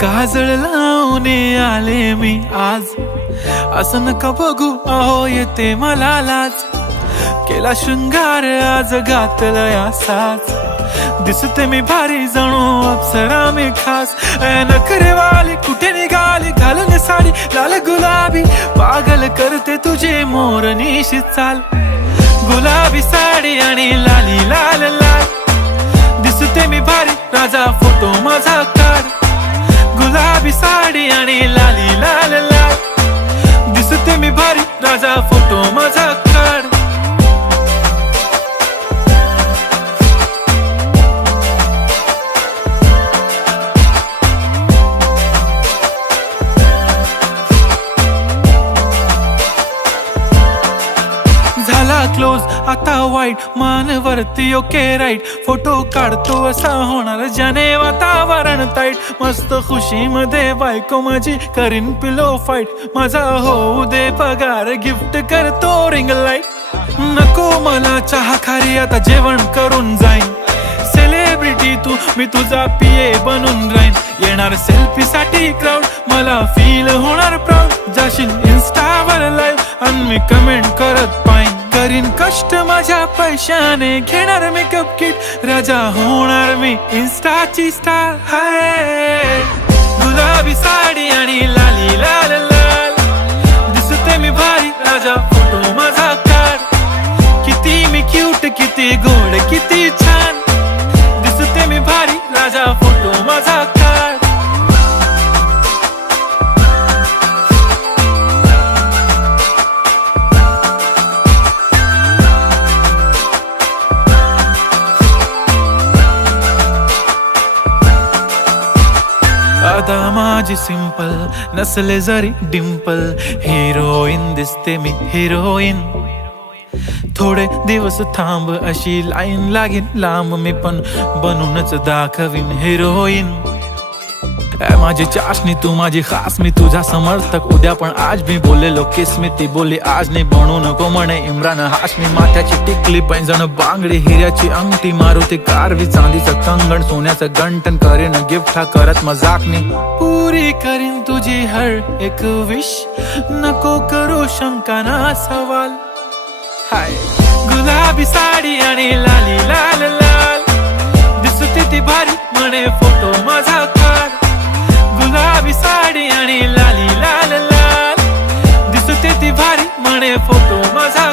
काजळ लावून आले मी आज, असं नका बघू अहो येते मला लाज. केला शृंगार आज घातलाय असाच, दिसते मी भारी जणू अप्सरा मी खास. नखरेवाली कुठे निघाली घालून साडी लाल गुलाबी, पागल करते तुझे मोरनीशी चाल. गुलाबी साडी आणि लाली लाल लाल, दिसते मी भारी राजा फोटो माझा काढ. गुलाबी साडी आणि लाली लाल लाल, दिसते मी भारी राजा फोटो माझा काढ. झाला क्लोज आता वाईट, मानवरती ओके राईट. फोटो काढतो असा होणार ज्याने वातावरण ताईट. मस्त खुशी मध्ये बायको माझी करीन पिलो फाईट. माझा होऊ दे पगार गिफ्ट करतो रिंग लाईट. नको मला चहा खारी आता जेवण करून जाईन. सेलिब्रिटी तू मी तुझा पिये बनून राहीन. येणार सेल्फी साठी क्राऊड मला फील होणार प्राऊड. जाशील इन्स्टावर लाईव्ह आणि मी कमेंट करत पाईन. करीन कष्ट माझ्या पैशाने घेणार मेकअप किट. राजा होणार मी इन्स्टाची स्टार. हाय गुलाबी साडी आणि लाली लाल लाल, दिसते मी भारी राजा फोटो माझा काढ. किती मी क्यूट किती गोड किती छान, दिसते मी भारी राजा फोटो माझा काढ. आता माझी सिंपल नसले जरी डिंपल, हिरोईन दिसते मी हिरोईन. थोडे दिवस थांब अशी लाईन लागेल लांब, मी पण बनूनच दाखवीन हिरोईन. माझी चाशनी तू माझी खास, मी तुझा समर्थक उद्या पण आज मी बोललेलो किस मी. ती बोली आज नाही बनू नको म्हणे इम्रान हाशमी. माथ्याची टिकली पैंजण बांगडी हिऱ्याची अंगठी, मारुती कारवी चांदीचं कंगण सोन्याचं गंटन. करीन गिफ्ट हा करत मजाकनी, पुरी करीन तुझी हर एक विश. नको करू शंका ना सवाल. हाय गुलाबी साडी आणि लाली लाल लाल, दिसते ती भारी म्हणे फोटो माझा काढ. गुलाबी साडी आणि लाली लाल लाल, दिसते ती भारी म्हणे फोटो माझा